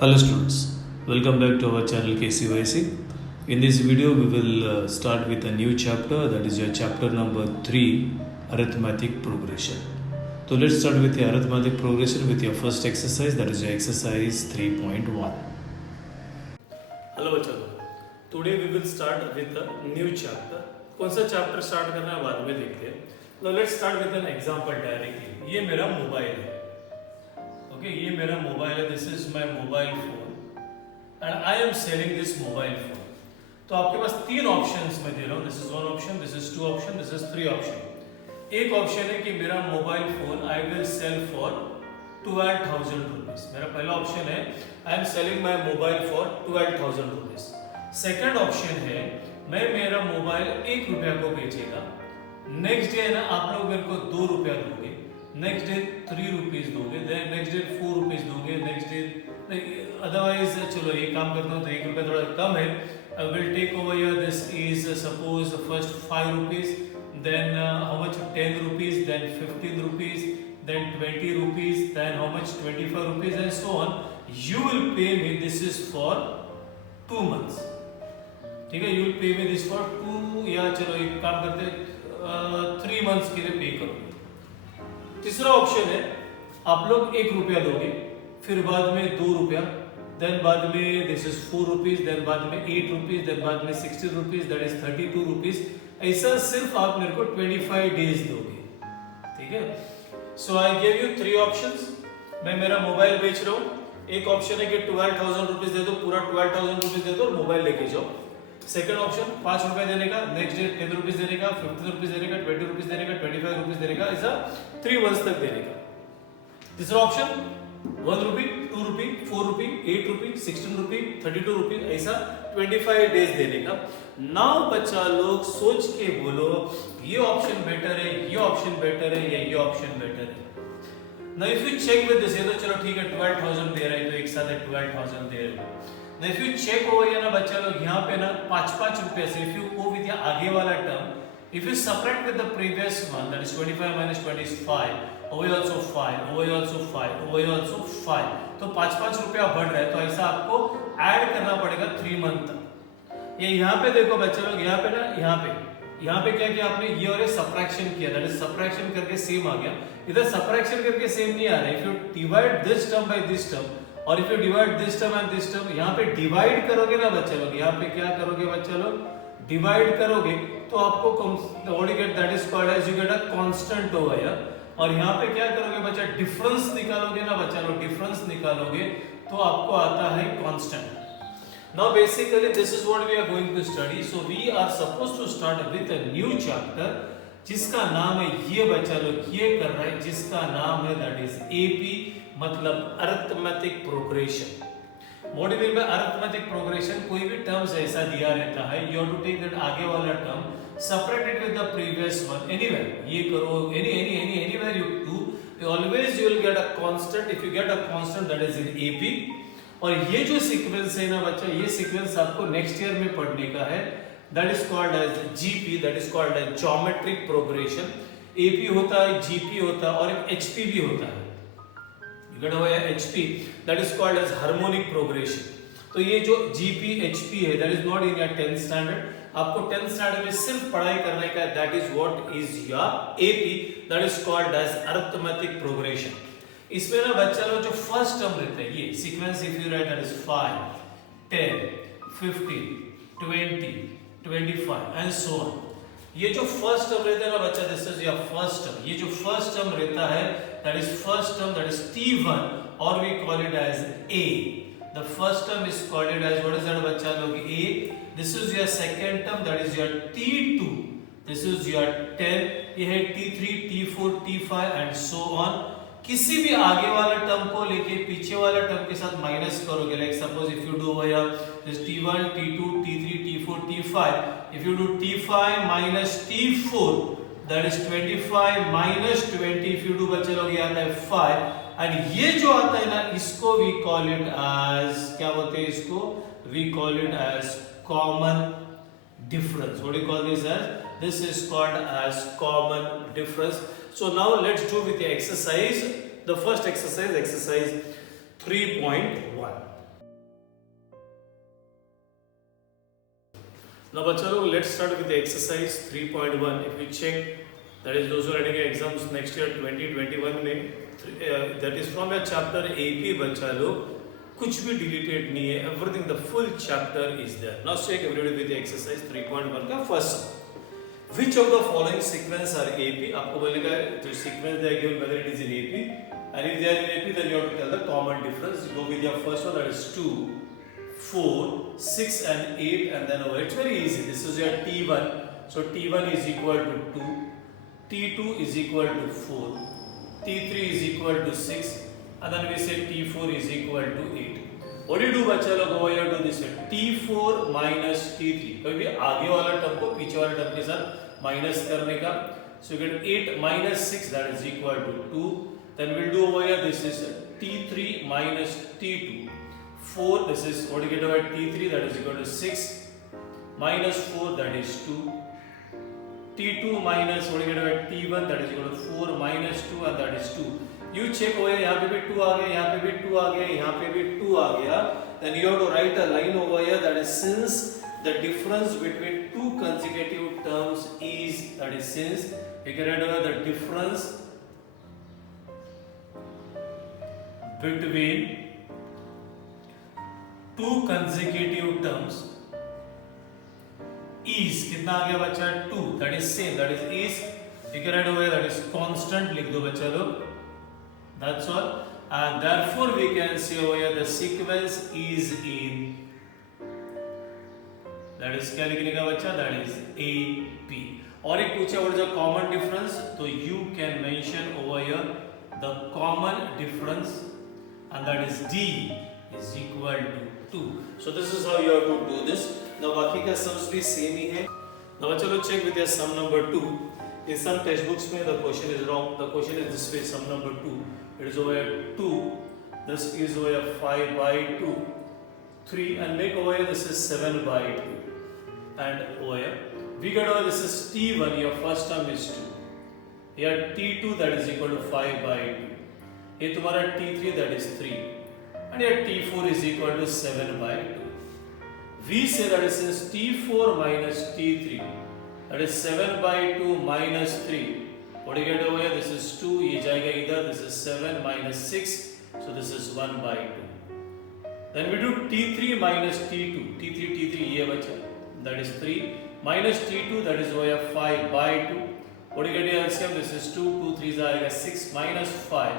Hello students, welcome back to our channel KCYC. In this video we will start with a new chapter, that is your chapter number 3, arithmetic progression. So let's start with the arithmetic progression with your first exercise, that is your exercise 3.1. Hello बच्चों, today we will start with a new chapter. कौन सा chapter start करना है बाद में देखते हैं. No let's start with an example directly. ये मेरा मोबाइल है. ओके, ये मेरा मोबाइल है. This is my mobile phone and I am selling this mobile phone. तो आपके पास तीन ऑप्शंस मैं दे रहा हूँ. This is one option, this is two option, this is three option. एक ऑप्शन है कि मेरा mobile phone I will sell for 12,000 rupees. मेरा पहला ऑप्शन है आई am selling my mobile for 12,000 rupees. Second option है मैं मेरा मोबाइल 1 रुपया को बेचेगा. नेक्स्ट डे ना आप लोग मेरे को 2 रुपया दोगे, नेक्स्ट डे 3 रुपीज दोगे, नेक्स्ट डे 4 रुपीज दोगे, नेक्स्ट डे अदरवाइज चलो ये काम करता हूँ तो 1 रुपया थोड़ा कम है. Will take over here. This is suppose first 5 rupees, then how much 10 rupees, then 15 rupees, then 20 rupees, then how much 25 rupees and so on. You will pay me, this is for 2 months. ठीक है, you will pay me this for 2 या चलो एक काम करते 3 months के लिए पे करो. तीसरा ऑप्शन है आप लोग 1 रुपया दोगे, फिर बाद में 2 रुपया, देन बाद में दिस इज 4 रुपीज, देन बाद में 8 रुपीज, देन बाद में 60 रुपीज, दैट इज 32 रुपीज. ऐसा सिर्फ आप मेरे को 25 डेज दोगे. ठीक है, सो आई गिव यू 3 ऑप्शंस. मैं मेरा मोबाइल बेच रहा हूँ. एक ऑप्शन है कि 12,000 रुपीज दे दो, पूरा 12,000 रुपीज दे दो और मोबाइल लेके जाओ. सेकंड ऑप्शन 5 रुपए देने का, नेक्स्ट डे 10 रुपीज देने का, 15 रुपीज देने का, 20 रुपीज देने का, 25 रुपीज देने का, ऐसा 3 मंथ्स तक देने का. तीसरा ऑप्शन 1 रुपी, 2 रुपी, 4 रुपी, 8 रुपी, 16 रुपी, 32 रुपी, ऐसा 25 डेज देने का. नाउ बच्चा लोग सोच के बोलो ये ऑप्शन बेटर है, ये ऑप्शन बेटर है या ये ऑप्शन बेटर है. Now if you check with this, ये तो चलो ठीक है 12,000 दे रहा है तो एक साथ 12,000 दे रहा है. Now if you check over ये ना बच्चा लोग यहाँ पे ना 5-5 रुपए से, इफ यू गो विद आगे वाला term, if you separate with the previous one, that is 25 minus 20 is 5, over here also 5, over here also 5, over here also 5, तो 5-5 रुपया बढ़ रहा है. तो ऐसा आपको ऐड करना पड़ेगा 3 मंथ तक. ये यहाँ पे देखो बच्चे लोग, यहाँ पे ना यहाँ पे क्या किया आपने, ये और ये सबट्रैक्शन किया, दैट इज सबट्रैक्शन करके सेम आ गया. इधर सबट्रैक्शन करके सेम नहीं आ रहा है. If you divide this term by this term और if you divide this term and this term, यहाँ पे डिवाइड करोगे ना बच्चे लोग, यहाँ पे क्या करोगे बच्चे लोग, डिवाइड करोगे तो आपको what you get, that is called as you get a constant over here. और यहाँ पे क्या करोगे बच्चा, डिफरेंस निकालोगे ना बच्चा लोग, डिफरेंस निकालोगे तो आपको आता है constant. Now basically this is what we are going to study. So we are supposed to start with a new chapter जिसका नाम है, ये बच्चा लोग ये कर रहा है, जिसका नाम है दैट इज AP, मतलब arithmetic progression. What do you mean by arithmetic progression? कोई भी टर्म्स ऐसा दिया रहता है, you have to take that आगे वाला term, separate it with the previous one. Anywhere ये करो, anywhere you do, always you will get a constant. If you get a constant, that is in AP. और ये जो sequence है ना बच्चा, ये सीक्वेंस आपको नेक्स्ट ईयर में पढ़ने का है. That is called as GP, that is called as geometric progression. AP होता है, GP होता है और एक HP भी होता है. You get over here HP, that is called as harmonic progression. तो ये जो GP HP है, that is not in your 10th standard. आपको 10th standard में सिर्फ पढ़ाई करने का, that is what is your AP, that is called as arithmetic progression. इसमें ना बच्चा लोग जो फर्स्ट टर्म रहते हैं, ये sequence if you write that is 5, 10, 15, 20, 25 and so on. ये जो फर्स्ट टर्म रहता है ना बच्चा, this is your first term. ये जो फर्स्ट टर्म रहता है that is first term, that is T1 और we call it as A. The first term is called it as, what is that बच्चा लोग, A. This is your second term, that is your T2. This is your 10. ये है T3, T4, T5 and so on. किसी भी आगे वाला term को लेके पीछे वाला टर्म के साथ माइनस करोगे. Like suppose if you do over here this T1, T2, T3, T4, T5, if you do T5 minus T4, that is 25 minus 20. If you do बच्चे लोग ये आता है 5 एंड ये जो आता है ना, इसको वी कॉल इट एज, क्या बोलते हैं इसको, we call it as common difference. What do you call this as? This is called as common difference. So now let's do with the exercise. The first exercise, exercise 3.1. Now, bachcha log, let's start with the exercise 3.1. If you check, that is those who are writing exams next year 2021 में, that is from your chapter AP बच्चा लोग कुछ भी deleted नहीं है, everything the full chapter is there. Now check everybody with the exercise 3.1 का first. Which of the following sequence are AP? आपको बोलेगा जो sequence they are given whether it is in AP, and if they are in AP then you have to tell the common difference. Go with your first one, that is 2, 4, 6 and 8, and then over. It's very easy. This is your T1. So T1 is equal to 2, T2 is equal to 4, T3 is equal to 6, and then we say T4 is equal to 8. What do you do बच्चा लोग? over here do this T4 minus T3. कभी भी आगे वाला term को पीछे वाले term के साथ माइनस करने का. So you get 8 minus 6, that is equal to 2. Then we'll do over here, this is T3 minus T2. 4, this is what you get over T3, that is equal to 6 minus 4, that is 2. T2 minus what you get over T1, that is equal to 4 minus 2, and that is 2. You check over here, यहाँ पे भी 2 आ गया, यहाँ पे भी 2 आ गया, यहाँ पे भी 2 आ गया. Then you have to write a line over here, that is since the difference between two consecutive terms is, that is since you can write over the difference between two consecutive terms is कितना आ गया बच्चा 2, that is same, that is you can write over here, that is constant लिख दो बच्चा लोग, that's all. And therefore we can say over here the sequence is in, that is क्या लिखने का बच्चा, that is AP. और एक पूछा what is the common difference, तो you can mention over here the common difference, and that is D is equal to 2. So this is how you have to do this. Now बाकी का sums भी same ही है. Now चलो check with your sum number 2. In some textbooks में the question is wrong. The question is this way, sum number 2. It is over here 2. This is over here 5 by 2. 3 and make over here this is 7 by 2. And over here we get over this is T1. Your first term is 2. Here T2 that is equal to 5 by 2. ये तुम्हारा T3 that is 3. And here T4 is equal to 7 by 2. We say that is since T4 minus T3, that is 7 by 2 minus 3. What do you get over here? This is 2, ये जाएगा इधर, this is 7 minus 6, so this is 1 by 2. Then we do T3 minus T2, T3 ये बचा, that is 3, minus T2 that is over here 5 by 2. What do you get here LCM? This is 2, 2 3 जाएगा 6 minus 5,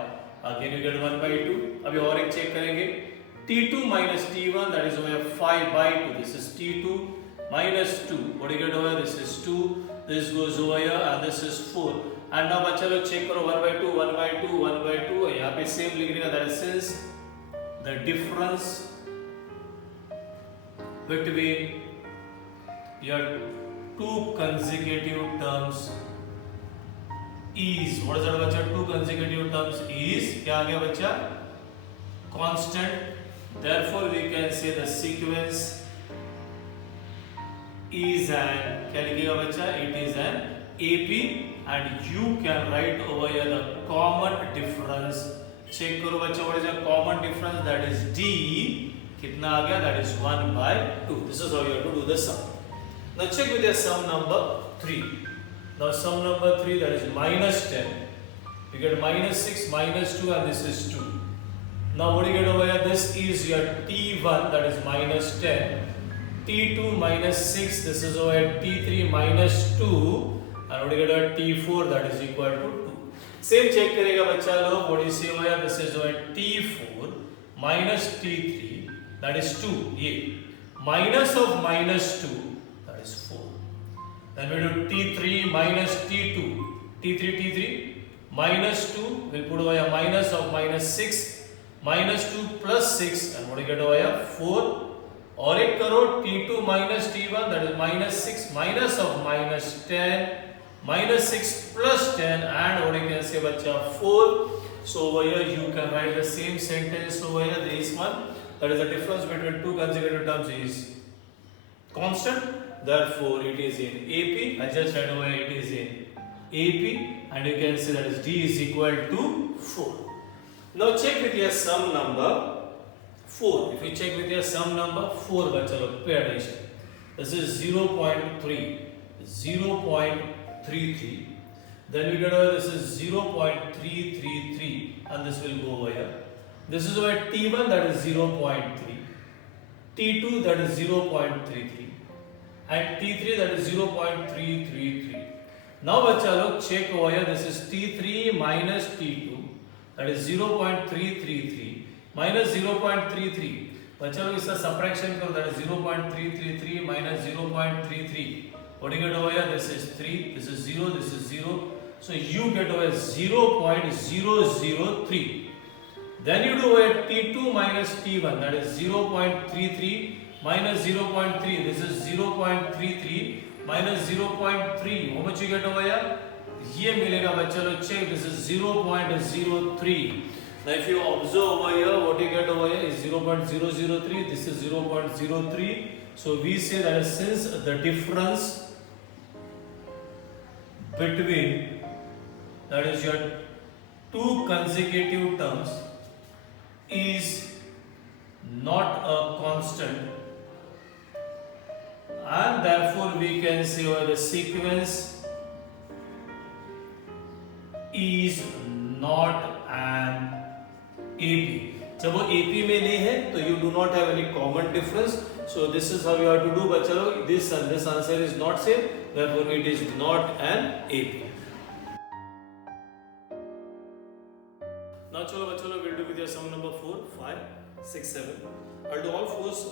again you get 1 by 2. अभी और एक check करेंगे. T2 minus T1 that is over here 5 by 2. This is T2 minus 2. What do you get over here? This is 2. This goes over here and this is 4. And now बच्चा लोग check करो 1 by 2, 1 by 2, 1 by 2. यहाँ पे same लिखने का, that is since the difference between your two consecutive terms is, what is that बच्चा? Two consecutive terms is क्या आ गया बच्चा? Constant. Therefore we can say the sequence is an, क्या लिखेगा बच्चा? It is an AP, and you can write over here the common difference. Check करो बच्चा, what is the common difference? That is D. कितना आ गया? That is 1 by 2. This is how you have to do the sum. Now check with your sum number 3. Now sum number 3, that is minus 10. You get minus 6, minus 2, and this is 2. Now what do you get over here? This is your T1, that is minus 10. T2 minus 6, this is over here T3 minus 2. And what do you get over T4, that is equal to 2. Same check करेगा बच्चा लोग. What do you see over here? This is over T4 minus T3, that is 2. ये minus of minus 2, that is 4. Then we do T3 minus T2. T3 minus 2. We'll put over here minus of minus 6. Minus 2 plus 6, and what do you get over here? 4. और एक करो T2 minus T1, that is minus 6 minus of minus 10, minus 6 plus 10, and what you can say बच्चा 4. So over here you can write the same sentence over here. This one, that is the difference between two consecutive terms is constant. Therefore it is in AP. I just write over here it is in AP, and you can say that is D is equal to 4. Now check with your sum number 4. If you check with your sum number 4, बच्चा लोग pay attention. This is 0.33. Then we get over this is 0.333 and this will go over here. This is over T1 that is 0.3, T2 that is 0.33 and T3 that is 0.333. Now बच्चा लोग check over here, this is T3 minus T2 that is 0.333 minus 0.33. बच्चा लोग इसका subtraction करो, that is 0.333 minus 0.33. What do you get over here? This is 3, this is 0, this is 0. So you get over 0.003. Then you do over T2 minus T1 that is 0.33 minus 0.3. This is 0.33 minus 0.3. How much you get over here? ये मिलेगा बच्चा लोग check. This is 0.03. Now if you observe over here, what you get over here is 0.003. This is 0.03. So we say that since the difference between that is your two consecutive terms is not a constant, and therefore we can say the sequence is not an AP. जब वो AP में नहीं है तो you do not have any common difference. So this is how you have to do बच्चा लोग. This answer is not same. Therefore it is not an AP. Now chalo bachcho log, we'll do with your sum number 4, 5, 6, 7. I'll do all fours,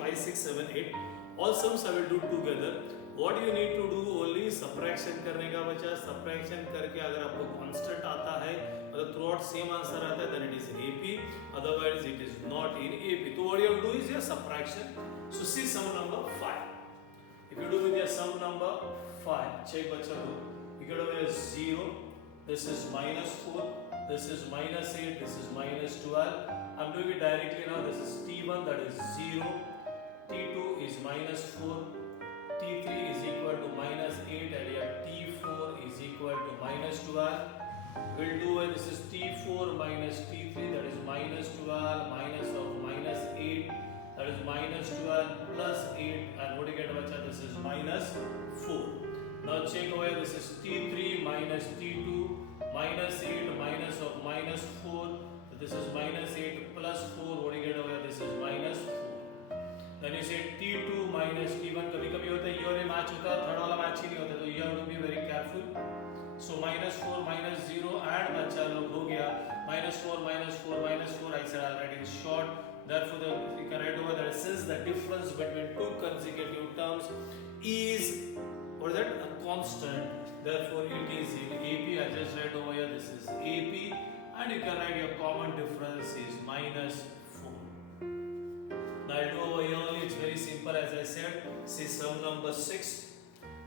5, 6, 7, 8. All sums I will do together. What you need to do only subtraction करने का बच्चा. Subtraction करके अगर आपको constant आता है मतलब throughout same answer आता है then it is in AP. Otherwise it is not in AP. So what you have to do is your subtraction. So see sum number 5. If you do with your sum number 5, check बच्चा लो. You get over 0. This is minus 4, this is minus 8, this is minus 12. I'm doing it directly now. This is T1 that is 0, T2 is minus 4, T3 is equal to minus 8 and your T4 is equal to minus 12. We'll do it. This is T4 minus T3 that is minus 12 minus of minus 8 that is minus 12 plus 8 and what do you get bacha? This is minus 4. Now check away, this is T3 minus T2 minus 8 minus of minus 4. So this is minus 8 plus 4. What do you get away? This is minus 4. Then you say T2 minus T1. कभी-कभी होता है ये वाला match होता है, third वाला match ही नहीं होता, तो you have to be very careful. So minus 4 minus 0 and बच्चा लोग हो गया minus 4 minus 4 minus 4. I said I'll write in short. Therefore you can write over that since the difference between two consecutive terms is what is that? A constant. Therefore, it is in AP. I just write over here. This is AP, and you can write your common difference is minus 4. Now I'll do over here only. It's very simple. As I said, see sum number 6.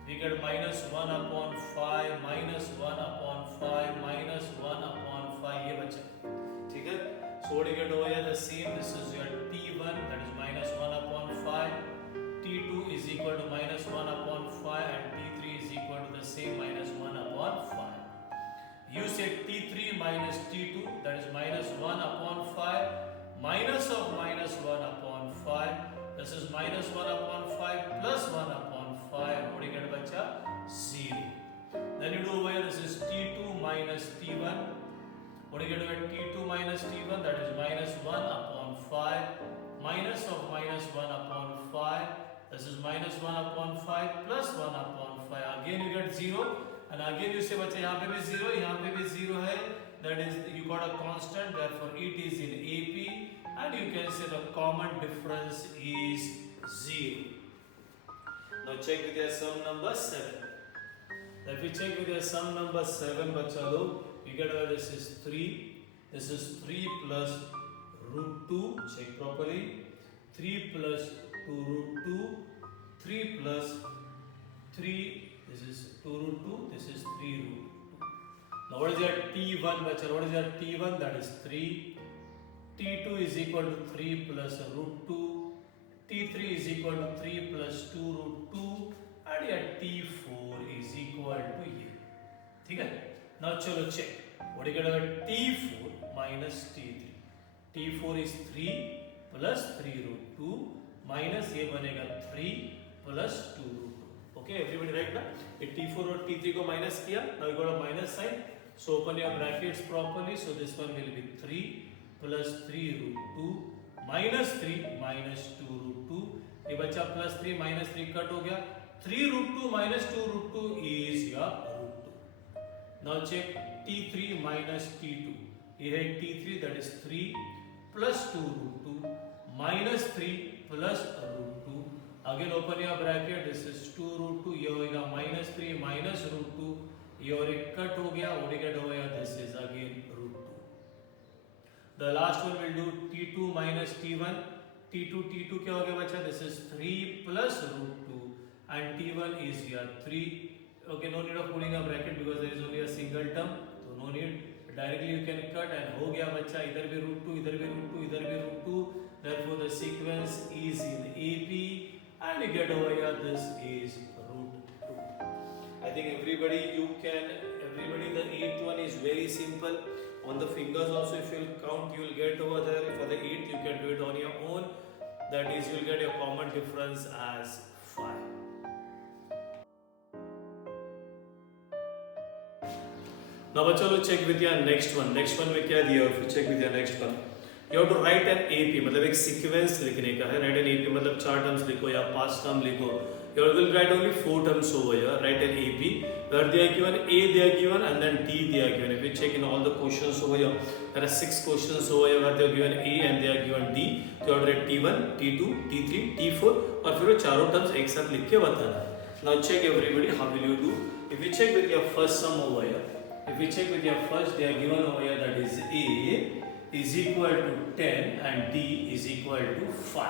We get minus 1 upon 5 minus 1 upon 5 minus 1 upon 5. ये बच्चा, ठीक है? So what do you get over here? The same. This is your T1 that is minus 1 upon 5. T2 is equal to minus 1 upon 5 and T3 is equal to the same minus 1 upon 5. You say T3 minus T2 that is minus 1 upon 5 minus of minus 1 upon 5. This is minus 1 upon 5 plus 1 upon 5. What do you get bacha? 0. Then you do over here, this is T2 minus T1. What do you get over T2 minus T1 that is minus 1 upon 5 minus of minus 1 upon 5. This is minus 1 upon 5 plus 1 upon 5. Again you get 0 and again you say बच्चे यहाँ पे भी 0, यहाँ पे भी 0 है. That is you got a constant. Therefore it is in AP and you can say the common difference is 0. Now check with your sum number 7. If we check with your sum number 7 बच्चा लोग, you get this is 3. This is 3 plus root 2. Check properly. 3 plus 2 root 2, 3 plus 3, this is 2 root 2, this is 3 root 2. Now what is your T1 bachcha? What is your T1? That is 3. T2 is equal to 3 plus root 2. T3 is equal to 3 plus 2 root 2 and your T4 is equal to here. ठीक है? Now चलो check. What do you get over T4 minus T3? T4 is 3 plus 3 root 2 minus ये बनेगा 3 plus 2 root 2. Okay everybody right ना. ये T4 और T3 को माइनस किया. Now you got a minus sign. So open your brackets properly. So this one will be 3 plus 3 root 2 minus 3 minus 2 root 2. ये बच्चा प्लस 3 माइनस 3 कट हो गया. 3 root 2 minus 2 root 2 is your root 2. Now check T3 minus T2. ये है T3 that is 3 plus 2 root 2 minus 3 plus root 2. Again open your bracket. This is 2 root 2. ये होगा minus 3 minus root 2. ये और एक cut हो गया और एक हो गया. This is again root 2. The last one will do T2 minus T1. T2 क्या हो गया बच्चा. This is 3 plus root 2 and T1 is your 3. Okay, no need of putting a bracket because there is only a single term, so no need. Directly you can cut and हो गया बच्चा. इधर भी root 2, इधर भी root 2, इधर भी root 2. Therefore the sequence is in AP and you get over here. This is root 2. I think everybody the 8th one is very simple. On the fingers also if you count you will get over there. For the 8th you can do it on your own. That is you will get your common difference as 5. Now chalo check with your next one. Next one में क्या दिया और फिर check with your next one. You have to write an AP मतलब एक sequence लिखने का है. Write an AP मतलब 4 terms लिखो या 5 term लिखो. You will write only 4 terms over here. Write an AP where they are given A, they are given and then D they are given. If you check in all the questions over here, there are 6 questions over here where they are given A and they are given D. So you have to write T1, T2, T3, T4 और फिर वो चारों terms एक साथ लिख के बताना. Now check everybody how will you do. If you check with your first sum over here. If we check with your first, they are given over here that is A is equal to 10 and D is equal to 5.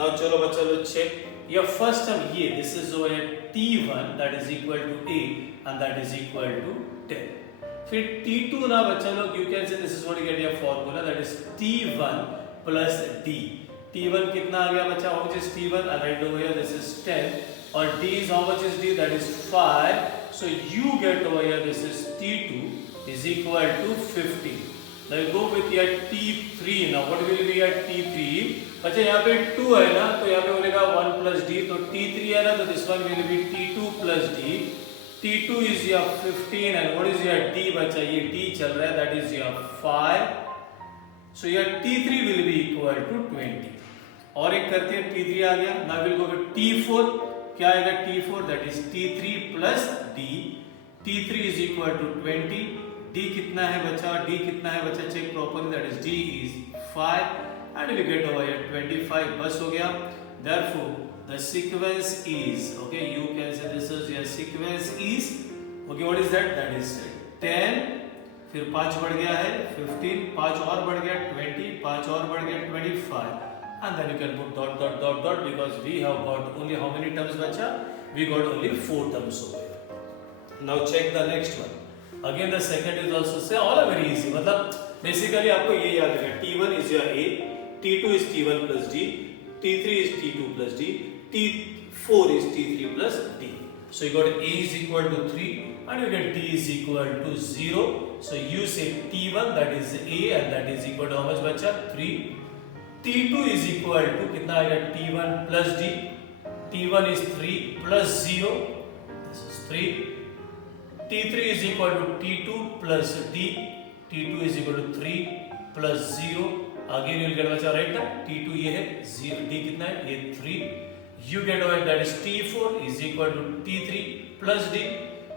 Now chalo bachcha lo check your first term ये this is over here T1 that is equal to A and that is equal to 10. फिर T2 ना बच्चा लोग you can say this is what you get your formula that is T1 plus D. T1 कितना आ गया बच्चा. How much is T1? I write over here this is 10 or D is how much is D that is 5. So you get over here this is T2 is equal to 50. Now you go with your T3. Now what will be your T3? अच्छा यहाँ पे 2 है ना तो यहाँ पे बोलेगा 1 plus D. तो T3 है ना तो this one will be T2 plus D. T2 is your 15 and what is your D बच्चा. ये D चल रहा है that is your 5. So your T3 will be equal to 20. और एक करते हैं T3 आ गया. Now we'll go with T4. क्या आएगा T4 that is T3 plus D. T3 is equal to 20. D कितना है बच्चा. D कितना है बच्चा check properly that is D is 5 and we get over here 25. बस हो गया. Therefore the sequence is okay you can say this is your sequence is okay what is that that is 10 फिर 5 बढ़ गया है 15 5 और बढ़ गया 20 5 और बढ़ गया 25 and then you can put dot dot dot dot because we have got only how many terms bacha. We got only 4 terms over here. Now check the next one. Again the second is also say all are very easy. मतलब basically आपको ये याद रखना. T1 is your A, T2 is T1 plus D, T3 is T2 plus D, T4 is T3 plus D. So you got A is equal to 3 and you get D is equal to 0. So you say T1 that is A and that is equal to how much bacha 3. T2 is equal to कितना आएगा T1 plus D. T1 is 3 plus 0. This is 3. T3 is equal to T2 plus D. T2 is equal to 3 plus 0. Again you will get बचा right ना. T2 ये है 0. D कितना है ये 3. You get over that is T4 is equal to T3 plus D.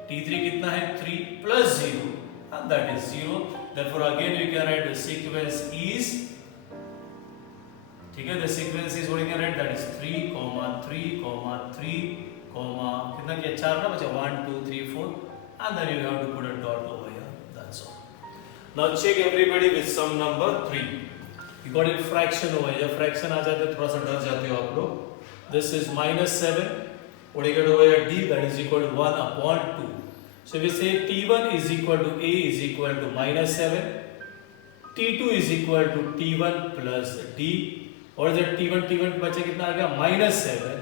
T3 कितना है 3 plus 0 and that is 0. Therefore again you can write the sequence is ठीक है. The sequence is what you can write that is 3, 3, 3, कितना किया 4 ना बचा 1, 2, 3, 4 and then you have to put a dot over here. That's all. Now check everybody with sum number 3. You got it fraction over here. Fraction आ जाते थोड़ा सा डर जाते हो आप लोग. This is minus 7. What do you get over here D that is equal to 1 upon 2. So we say T1 is equal to A is equal to minus 7. T2 is equal to T1 plus D. और जब T1 बचा कितना आ गया minus 7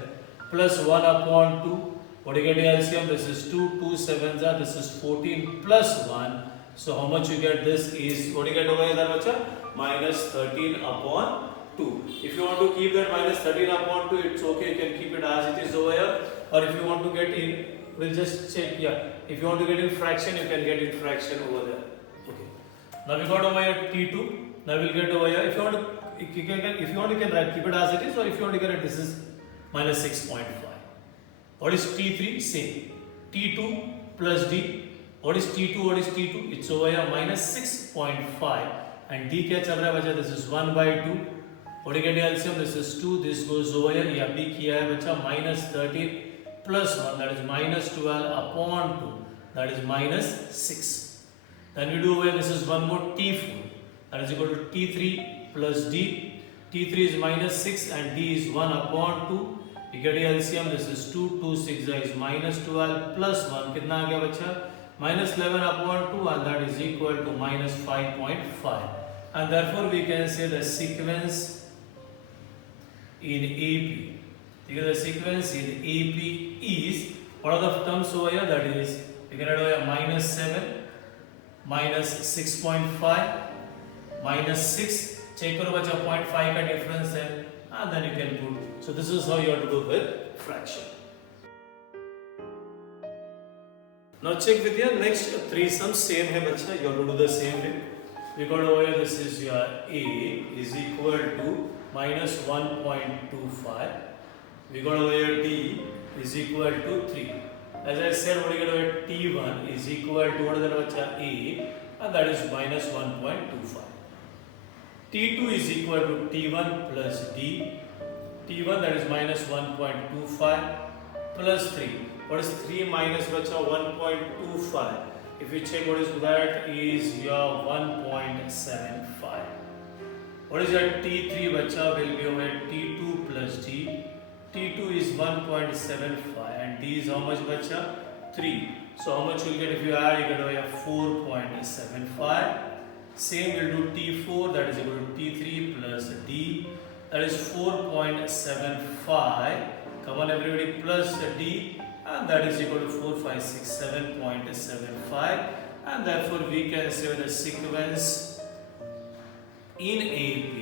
plus 1 upon 2. What do you get LCM? This is 2, 2 7s are this is 14 plus 1. So how much you get? This is what do you get over here बचा minus 13 upon 2. If you want to keep that minus 13 upon 2, it's okay, you can keep it as it is over here. Or if you want to get in, we'll just check, yeah. If you want to get in fraction, you can get in fraction over there. Okay. Now we got over here T2. Now we'll get over here. If you want to, you can write, keep it as it is, or if you want to get it, this is minus 6.5. What is T3? Same. T2 plus D. What is T2? What is T2? It's over here minus 6.5. And D क्या चल रहा है बच्चा? This is 1 by 2. What do you get LCM? This is 2. This goes over here. यहाँ B किया है बच्चा minus 13 plus 1, that is minus 12 upon 2, that is minus 6. Then we do over here, this is one more T4, that is equal to T3 plus D. T3 is minus 6 and D is 1 upon 2. You get LCM, this is 2, 2, 6 is minus 12 plus 1. कितना आ गया बच्चा? Minus 11 upon 2, and that is equal to minus 5.5. And therefore we can say the sequence in AP. The sequence in AP is, what are the terms over here? That is, you can add over here minus 7, minus 6.5, minus 6. Check करो बच्चा 0.5 का difference है, and then you can put. So this is how you have to do with fraction. Now check with your next three sums. Same है बच्चा. You have to do the same way. We got over here. This is your A is equal to minus 1.25. We got over here D is equal to 3. As I said, what do you get over here? T1 is equal to what is that बच्चा? A, and that is minus 1.25. T2 is equal to T1 plus D. T1 that is minus 1.25 plus 3. What is 3 minus bacha 1.25? If you check what is that is your 1.75. What is your T3 bacha will be over T2 plus D. T2 is 1.75 and D is how much bacha? 3. So how much you will get if you add? You get over 4.75. Same will do T4, that is equal to T3 plus D. That is 4.75. Come on everybody, plus D. And that is equal to 4, 5, 6, 7.75, and therefore we can say the sequence in AP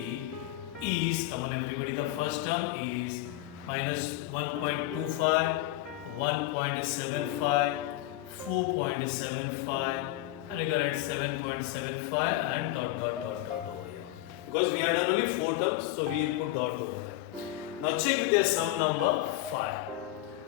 is, come on everybody, the first term is minus 1.25, 1.75, 4.75, and you can write 7.75 and dot over here. Because we had done only 4 terms, so we will put dot over there. Now check with your sum number 5.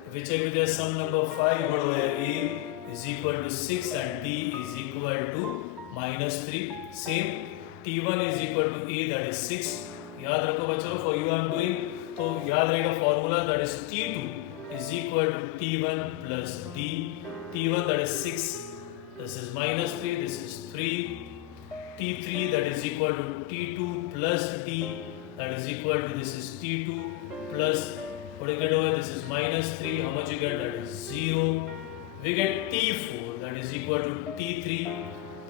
If we check with your sum number 5, you got over here A is equal to 6 and D is equal to minus 3. Same, T1 is equal to A, that is 6. याद रखो बच्चों, for you I am doing, तो याद रहेगा formula, that is T2 is equal to T1 plus D. T1 that is 6, this is minus 3, this is 3. T3 that is equal to T2 plus D, that is equal to, this is T2 plus, what do you get over? This is minus 3. How much you get? That is 0. We get T4, that is equal to T3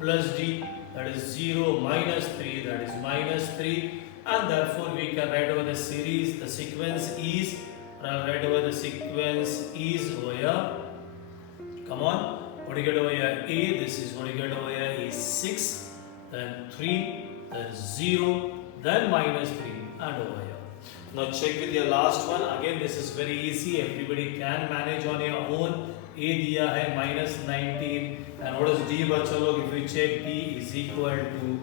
plus D, that is 0 minus 3, that is minus 3. And therefore we can write over the series, the sequence is, I'll write over the sequence is over here. Come on. What do you get over here? A, this is what you get over here is 6, then 3, then 0, then minus 3, and over here. Now check with your last one. Again, this is very easy. Everybody can manage on your own. A दिया है minus 19, and what is D बच्चों लोग? If we check, D is equal to,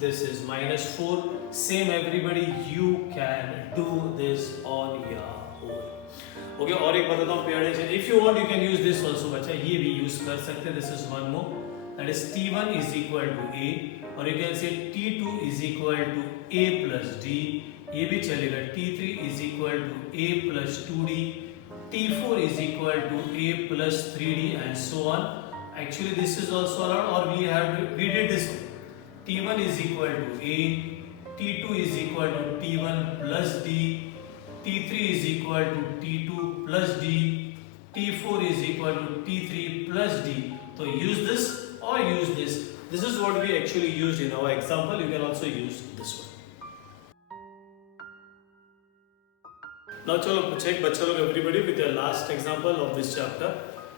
this is minus 4. Same everybody, you can do this on your own. Okay, और एक बताता हूँ pay attention. If you want, you can use this also बच्चा. ये भी use कर सकते. This is one more. That is T1 is equal to A, or you can say T2 is equal to A plus D. ये भी चलेगा. T3 is equal to A plus 2D. T4 is equal to A plus 3D, and so on. Actually, this is also allowed, or we did this one. T1 is equal to A. T2 is equal to T1 plus D. T3 is equal to T2 plus D. T4 is equal to T3 plus D. So use this or use this. This is what we actually used in our example. You can also use this one. Now चलो check बच्चा लोग everybody with your last example of this chapter.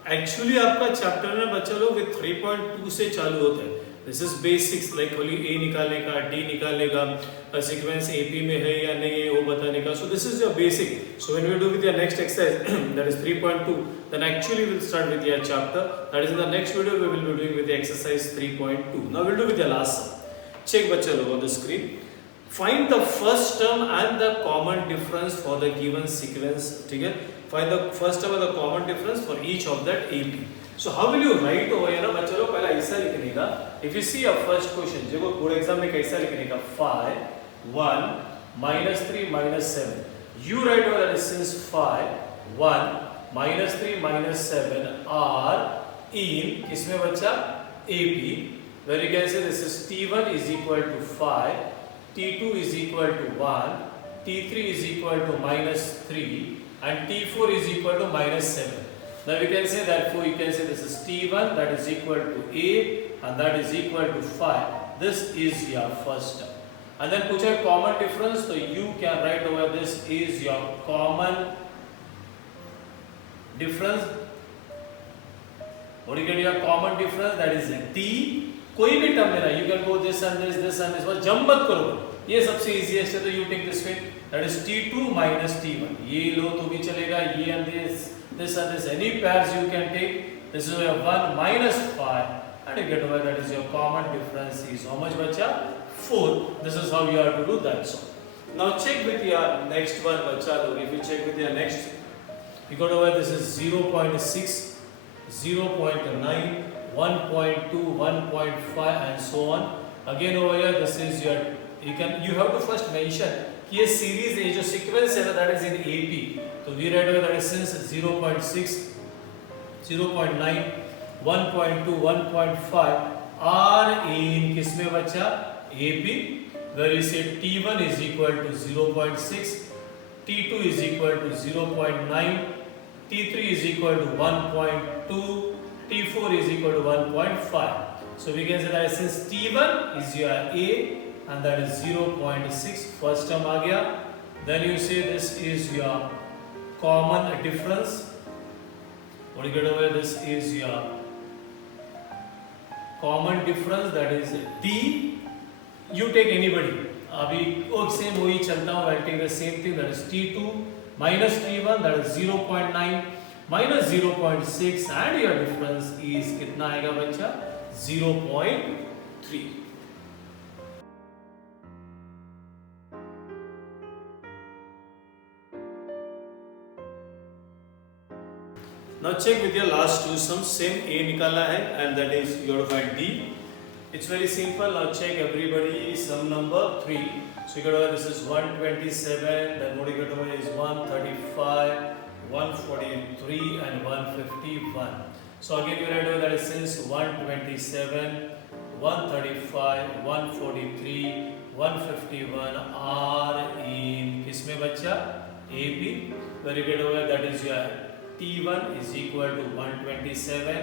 Actually आपका chapter में बच्चा लोग with 3.2 से चालू होता है. This is basics like only a निकालने का, डी निकालने का, सीक्वेंस एपी में है या नहीं है वो बताने का. So this is your basic. So when we do with your next exercise that is 3.2, then actually we'll start with your chapter. That is in the next video we will be doing with the exercise 3.2. Now we'll do with the last sum. Check बच्चा लोग on the screen. Find the first term and the common difference for the given sequence. ठीक है? Find the first term and the common difference for each of that AP. So how will you write over here? ना बच्चा लोग पहला ऐसा लिखने का. If you see your first question, देखो बोर्ड एग्जाम में कैसा लिखने का? 5, 1, -3, -7. You write over that since 5, 1, -3, -7 are in किसमें बच्चा? AP. Where you can say this is T1 is equal to 5, T2 is equal to 1, T3 is equal to -3, and T4 is equal to -7. Now you can say therefore you can say this is T1 that is equal to A and that is equal to 5. This is your first term. And then पूछा common difference, so you can write over this is your common difference. What do you get your common difference? That is T. कोई भी term लेना, you can go this and this and this, बस जम मत करो. ये सबसे easiest है तो you take this way. That is T2 minus T1. ये लो तो भी चलेगा, ये and this and this. Any pairs you can take. This is your 1 minus 5 and you get over that is your common difference is how much बच्चा? 4. This is how you have to do that. So now check with your next one बच्चा लोग. If you check with your next, you got over this is 0.6, 0.9, 1.2, 1.5 and so on. Again over here this is your, you have to first mention कि ये series है जो sequence है ना that is in AP. तो we write over that is since 0.6, 0.9, 1.2, 1.5 are in किसमें बच्चा? AP. Where you say T1 is equal to 0.6, T2 is equal to 0.9, T3 is equal to 1.2, T4 is equal to 1.5. So we can say that since T1 is your A and that is 0.6, first term आ गया. Then you say this is your common difference. What do you get over? This is your common difference, that is D. You take anybody. अभी same वही चलता हूँ. I'll take the same thing, that is T2 minus T1, that is 0.9 minus 0.6 and your difference is कितना आएगा बच्चा? 0.3. Now check with your last two sums. Same A निकाला है and that is you have to find D. It's very simple. Now check everybody sum number 3. So you got over this is 127, then what you got over is 135, 143 and 151. So again you write over that is since 127, 135, 143, 151 are in किसमें बच्चा? AP. Where you get over that is your T1 is equal to 127,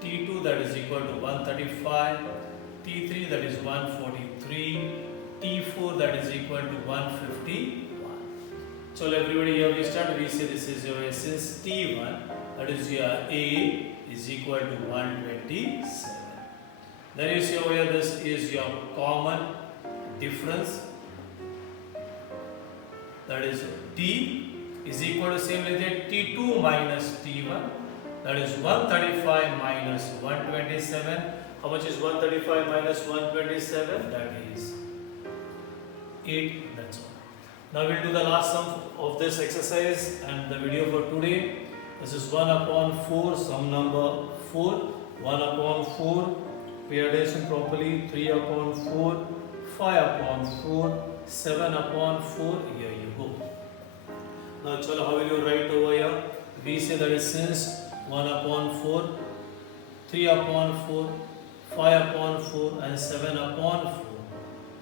T2 that is equal to 135, T3 that is 143, T4 that is equal to 151. So everybody here we start, we say this is your since T1 that is your A is equal to 127. Then you see over here this is your common difference, that is T is equal to same like that T2 minus T1, that is 135 minus 127. How much is 135 minus 127? That is 8. That's all. Now we'll do the last sum of this exercise and the video for today. This is 1 upon 4, sum number 4. 1 upon 4, pay attention properly. 3 upon 4, 5 upon 4, 7 upon 4. Here you go. Now chalo, how will you write over here? We say that is since 1 upon 4, 3 upon 4, 5 upon 4 and 7 upon 4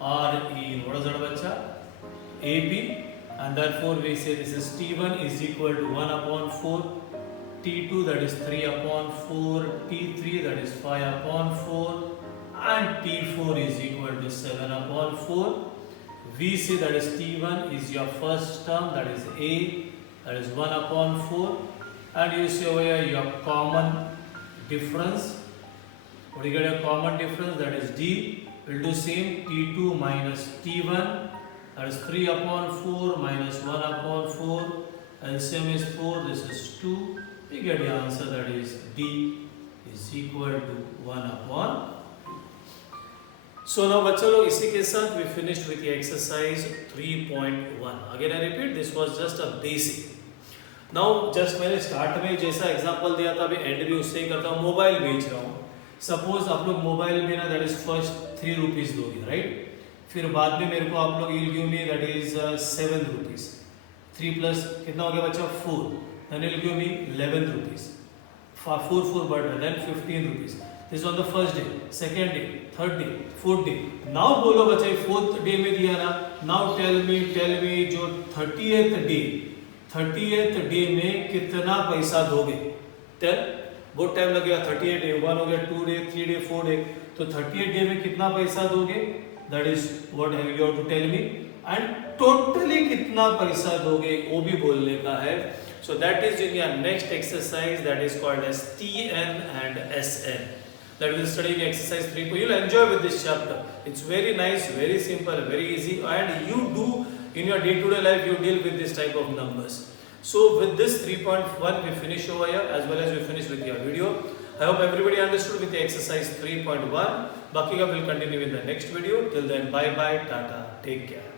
are in, what is that bacha? AP, and therefore we say this is T1 is equal to 1 upon 4, T2 that is 3 upon 4, T3 that is 5 upon 4 and T4 is equal to 7 upon 4. We say that is T1 is your first term, that is A, that is 1 upon 4, and you see over here your common difference, What you get a common difference, that is d. We'll do same, t2 minus t1, that is 3 upon 4 minus 1 upon 4. LCM is 4, this is 2. We get the answer, that is d is equal to 1 upon. So now बच्चों लोग इसी के साथ we finished with the exercise 3.1. Again I repeat, this was just a basic. Now just मैंने start में जैसा example दिया था, अभी एंड भी उससे ही करता हूँ. मोबाइल बेच रहा हूँ. सपोज आप लोग मोबाइल में ना दैट इज फर्स्ट 3 रुपीज दोगे, राइट. फिर बाद में मेरे को आप लोग will give me that is 7 rupees. 3 plus कितना हो गया बच्चा 4. Then will give me 11 rupees. 4 but then 15 rupees. This on the first day, second day, third day, fourth day. Now बोलो बच्चे फोर्थ डे में दिया ना. नाउ टेल मी जो 30th डे में कितना पैसा दोगे. टेल. बहुत टाइम लगेगा. 38 डे 1 हो गया, 2 डे, 3 डे, 4 डे. तो 38 डे में कितना पैसा दोगे, that is what you have to tell me. And totally कितना पैसा दोगे वो भी बोलने का है. So that is in your next exercise, that is called as TN and SN. That we will study in exercise 3. You will enjoy with this chapter. It's very nice, very simple, very easy, and you do in your day-to-day life, you deal with this type of numbers. So with this 3.1 we finish over here, as well as we finish with your video. I hope everybody understood with the exercise 3.1. Baki ka will continue in the next video. Till then, bye bye, tata, take care.